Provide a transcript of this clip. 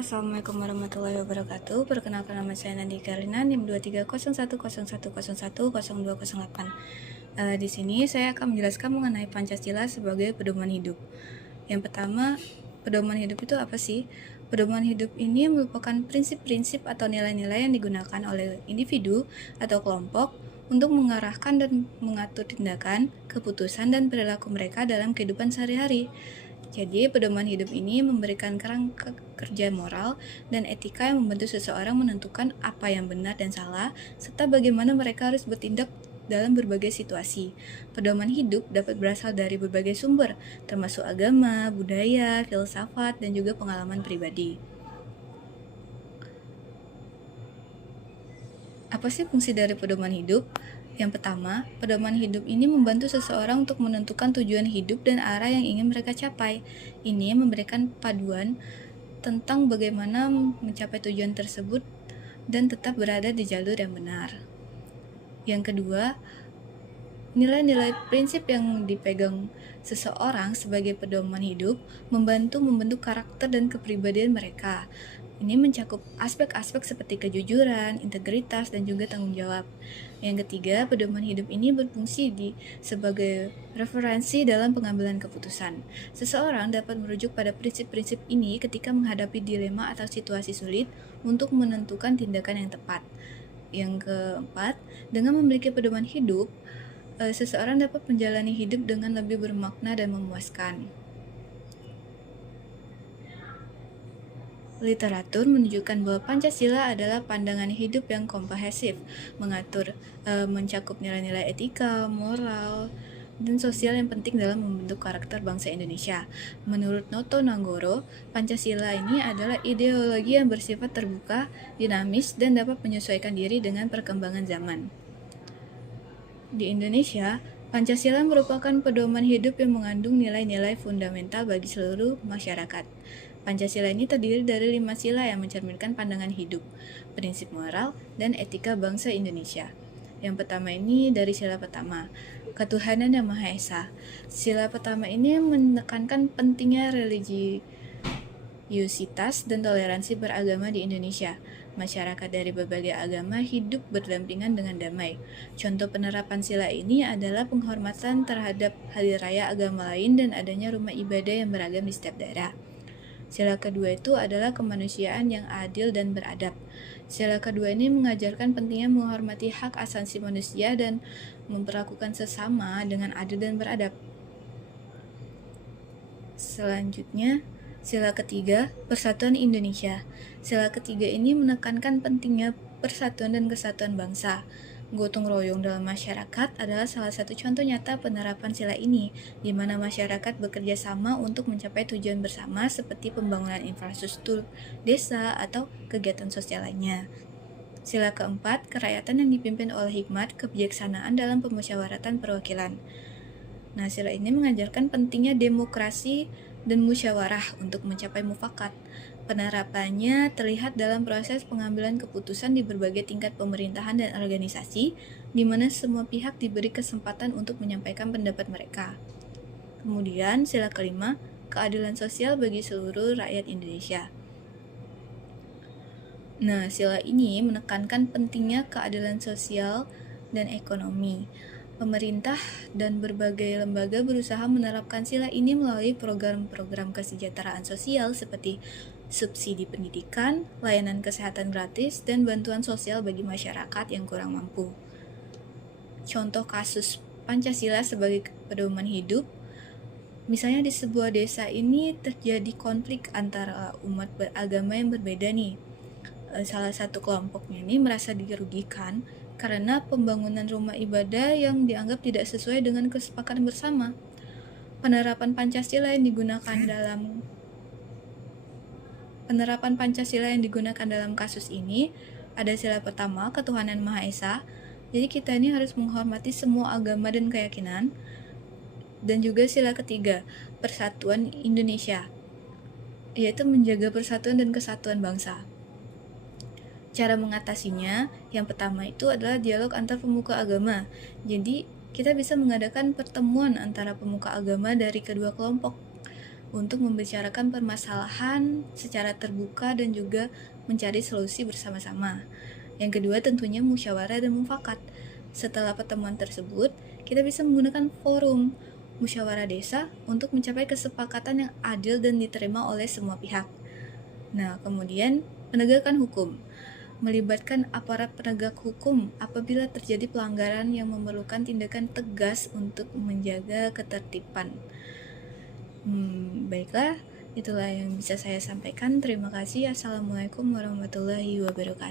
Assalamualaikum warahmatullahi wabarakatuh. Perkenalkan, nama saya Nandi Karina, NIM 230101010208. Di sini saya akan menjelaskan mengenai Pancasila sebagai pedoman hidup. Yang pertama, pedoman hidup itu apa sih? Pedoman hidup ini merupakan prinsip-prinsip atau nilai-nilai yang digunakan oleh individu atau kelompok untuk mengarahkan dan mengatur tindakan, keputusan, dan perilaku mereka dalam kehidupan sehari-hari. Jadi, pedoman hidup ini memberikan kerangka kerja moral dan etika yang membantu seseorang menentukan apa yang benar dan salah, serta bagaimana mereka harus bertindak dalam berbagai situasi. Pedoman hidup dapat berasal dari berbagai sumber, termasuk agama, budaya, filsafat, dan juga pengalaman pribadi. Apa sih fungsi dari pedoman hidup? Yang pertama, pedoman hidup ini membantu seseorang untuk menentukan tujuan hidup dan arah yang ingin mereka capai. Ini memberikan paduan tentang bagaimana mencapai tujuan tersebut dan tetap berada di jalur yang benar. Yang kedua, nilai-nilai prinsip yang dipegang seseorang sebagai pedoman hidup membantu membentuk karakter dan kepribadian mereka. Ini mencakup aspek-aspek seperti kejujuran, integritas, dan juga tanggung jawab. Yang ketiga, pedoman hidup ini berfungsi sebagai referensi dalam pengambilan keputusan. Seseorang dapat merujuk pada prinsip-prinsip ini ketika menghadapi dilema atau situasi sulit untuk menentukan tindakan yang tepat. Yang keempat, dengan memiliki pedoman hidup, seseorang dapat menjalani hidup dengan lebih bermakna dan memuaskan. Literatur menunjukkan bahwa Pancasila adalah pandangan hidup yang komprehensif, mencakup nilai-nilai etika, moral, dan sosial yang penting dalam membentuk karakter bangsa Indonesia. Menurut Noto Nanggoro, Pancasila ini adalah ideologi yang bersifat terbuka, dinamis, dan dapat menyesuaikan diri dengan perkembangan zaman. Di Indonesia, Pancasila merupakan pedoman hidup yang mengandung nilai-nilai fundamental bagi seluruh masyarakat. Pancasila ini terdiri dari 5 sila yang mencerminkan pandangan hidup, prinsip moral, dan etika bangsa Indonesia. Yang pertama ini dari sila pertama, ketuhanan yang Maha Esa. Sila pertama ini menekankan pentingnya religiusitas dan toleransi beragama di Indonesia. Masyarakat dari berbagai agama hidup berdampingan dengan damai. Contoh penerapan sila ini adalah penghormatan terhadap hari raya agama lain dan adanya rumah ibadah yang beragam di setiap daerah. Sila kedua itu adalah kemanusiaan yang adil dan beradab. Sila kedua ini mengajarkan pentingnya menghormati hak asasi manusia dan memperlakukan sesama dengan adil dan beradab. Selanjutnya, sila ketiga, persatuan Indonesia. Sila ketiga ini menekankan pentingnya persatuan dan kesatuan bangsa. Gotong royong dalam masyarakat adalah salah satu contoh nyata penerapan sila ini, di mana masyarakat bekerja sama untuk mencapai tujuan bersama seperti pembangunan infrastruktur desa atau kegiatan sosial lainnya. Sila keempat, kerakyatan yang dipimpin oleh hikmat, kebijaksanaan dalam pemusyawaratan perwakilan. Nah, sila ini mengajarkan pentingnya demokrasi dan musyawarah untuk mencapai mufakat. Penerapannya terlihat dalam proses pengambilan keputusan di berbagai tingkat pemerintahan dan organisasi, di mana semua pihak diberi kesempatan untuk menyampaikan pendapat mereka. Kemudian, sila kelima, keadilan sosial bagi seluruh rakyat Indonesia. Nah, sila ini menekankan pentingnya keadilan sosial dan ekonomi. Pemerintah dan berbagai lembaga berusaha menerapkan sila ini melalui program-program kesejahteraan sosial seperti subsidi pendidikan, layanan kesehatan gratis, dan bantuan sosial bagi masyarakat yang kurang mampu. Contoh kasus Pancasila sebagai pedoman hidup, misalnya di sebuah desa ini terjadi konflik antara umat beragama yang berbeda nih. Salah satu kelompoknya ini merasa dirugikan karena pembangunan rumah ibadah yang dianggap tidak sesuai dengan kesepakatan bersama. Penerapan Pancasila yang digunakan dalam kasus ini ada sila pertama, ketuhanan Maha Esa. Jadi kita ini harus menghormati semua agama dan keyakinan. Dan juga sila ketiga, persatuan Indonesia, yaitu menjaga persatuan dan kesatuan bangsa. Cara mengatasinya, yang pertama itu adalah dialog antar pemuka agama. Jadi, kita bisa mengadakan pertemuan antara pemuka agama dari kedua kelompok. untuk membicarakan permasalahan secara terbuka dan juga mencari solusi bersama-sama. Yang kedua tentunya musyawarah dan mufakat. Setelah pertemuan tersebut, kita bisa menggunakan forum musyawarah desa untuk mencapai kesepakatan yang adil dan diterima oleh semua pihak. Nah, kemudian penegakan hukum melibatkan aparat penegak hukum apabila terjadi pelanggaran yang memerlukan tindakan tegas untuk menjaga ketertiban. Baiklah, itulah yang bisa saya sampaikan. Terima kasih. Assalamualaikum warahmatullahi wabarakatuh.